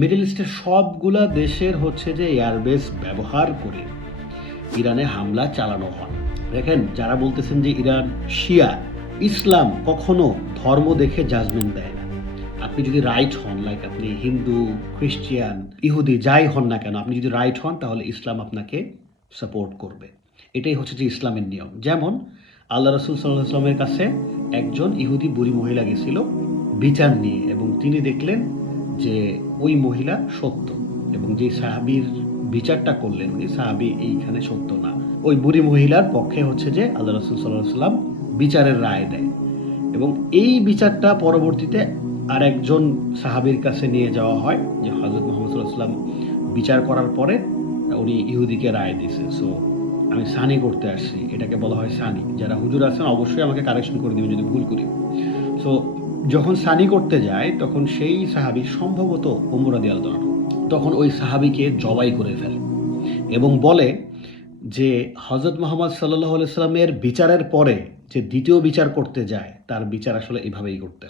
Middle ইস্টের সবগুলা দেশের হচ্ছে যে এয়ারবেস ব্যবহার করে ইরানে হামলা চালানো হয়। দেখেন, যারা বলতেছেন যে ইরান শিয়া, ইসলাম কখনো ধর্ম দেখে জাজমেন্ট দেয় না। আপনি যদি রাইট হন, লাইক আপনি হিন্দু, খ্রিস্টিয়ান, ইহুদি যাই হন না কেন, আপনি যদি রাইট হন তাহলে ইসলাম আপনাকে সাপোর্ট করবে। এটাই হচ্ছে যে ইসলামের নিয়ম। যেমন আল্লাহ রসুল সাল্লাল্লাহু আলাইহি ওয়াসাল্লামের কাছে একজন ইহুদি বুড়ি মহিলা গেছিল বিচার নিয়ে, এবং তিনি দেখলেন যে ওই মহিলা সত্য, এবং যে সাহাবীর বিচারটা করলেন উনি সাহাবী এইখানে সত্য না। ওই বুড়ি মহিলার পক্ষে হচ্ছে যে আল্লাহ রসুল সাল্লাল্লাহু আলাইহি ওয়াসাল্লাম বিচারের রায় দেয়, এবং এই বিচারটা পরবর্তীতে আরেকজন সাহাবীর কাছে নিয়ে যাওয়া হয়, যে হযরত মুহাম্মদ সাল্লাল্লাহু আলাইহি ওয়াসাল্লাম বিচার করার পরে উনি ইহুদিকে রায় দিয়েছে। সো আমি সানি করতে আসছি, এটাকে বলা হয় সানি। যারা হুজুর আছেন অবশ্যই আমাকে কারেকশন করে দিবেন যদি ভুল করি। সো যখন সানি করতে যায় তখন সেই সাহাবী সম্ভবত ওমর রাদিয়াল্লাহু আনহু তখন ওই সাহাবীকে জবাই করে ফেলে এবং বলে যে হযরত মুহাম্মদ সাল্লাল্লাহু আলাইহি ওয়াসাল্লামের বিচারের পরে যে দ্বিতীয় বিচার করতে যায় তার বিচার আসলে এভাবেই করতে হয়।